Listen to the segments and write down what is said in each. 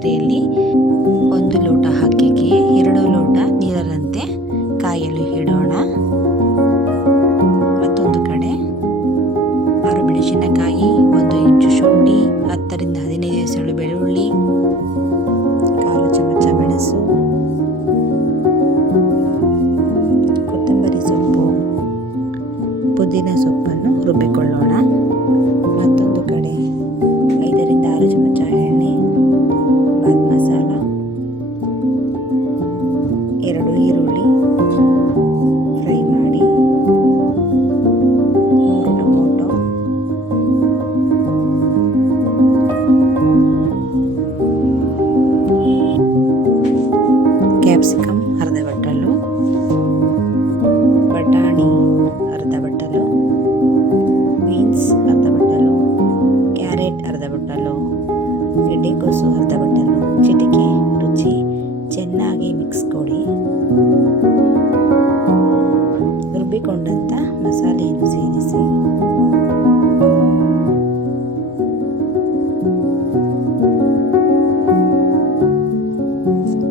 ಪಾತ್ರೆಯಲ್ಲಿ 1 ಲೋಟ ಅಕ್ಕಿಗೆ 2 ಲೋಟ ನೀರರಂತೆ ಕಾಯಲು ಇಡೋಣ. ಮತ್ತೊಂದು ಕಡೆ 6 ಮೆಣಸಿನಕಾಯಿ, 1 ಇಂಚು ಶುಂಠಿ, 10 ರಿಂದ 15 ಎಸಳು ಬೆಳ್ಳುಳ್ಳಿ, 1/4 ಚಮಚ ಮೆಣಸು, ಕೊತ್ತಂಬರಿ ಸೊಪ್ಪು, ಪುದೀನ ಸೊಪ್ಪನ್ನು ರುಬ್ಬಿಕೊಳ್ಳೋಣ. ಮತ್ತೊಂದು ಕಡೆ 5 ರಿಂದ 6 ಚಮಚ ಎಣ್ಣೆ, ಬಾತ್ ಮಸಾಲ, 2 ಈರುಳ್ಳಿ ಫ್ರೈ ಮಾಡಿ, 3 ಟೊಮೊಟೊ, ಕ್ಯಾಪ್ಸಿಕಮ್ ಅರ್ಧ ಬಟ್ಟಲು, ಬಟಾಣಿ ಅರ್ಧ ಬಟ್ಟಲು, ಬೀನ್ಸ್ ಅರ್ಧ ಬಟ್ಟಲು, ಕ್ಯಾರೆಟ್ ಅರ್ಧ ಬಟ್ಟಲು, ಗೆಡ್ಡೆಕೋಸು ಅರ್ಧ ಬಟ್ಟಲು, ಚಿಟಿಕೆ ರುಚಿ. ಚೆನ್ನಾಗಿ ಮಿಕ್ಸ್ ಕೊಡಿ. ರುಬ್ಬಿಕೊಂಡಂಥ ಮಸಾಲೆಯನ್ನು ಸೇರಿಸಿ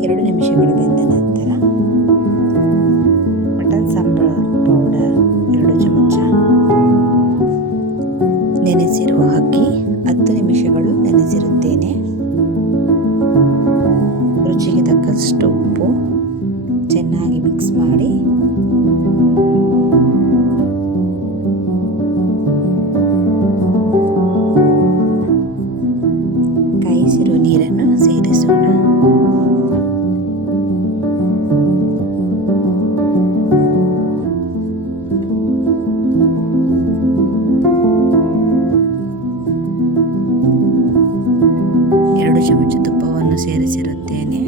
ಎರಡು ನಿಮಿಷಗಳು ಬೆಂದ ನಂತರ ಮಟನ್ ಸಾಂಬಾರ್ ಪೌಡರ್ 2 ಚಮಚ, ನೆನೆಸಿರುವ ಅಕ್ಕಿ 10 ನಿಮಿಷಗಳು ನೆನೆಸಿರುತ್ತೇನೆ. ರುಚಿಗೆ ತಕ್ಕಷ್ಟು ಉಪ್ಪು, ಚೆನ್ನಾಗಿ ಮಿಕ್ಸ್ ಮಾಡಿ ಕಾಯಿಸಿರುವ ನೀರನ್ನು ಸೇರಿಸೋಣ. ಎರಡು ಚಮಚ ತುಪ್ಪವನ್ನು ಸೇರಿಸಿರುತ್ತೇನೆ.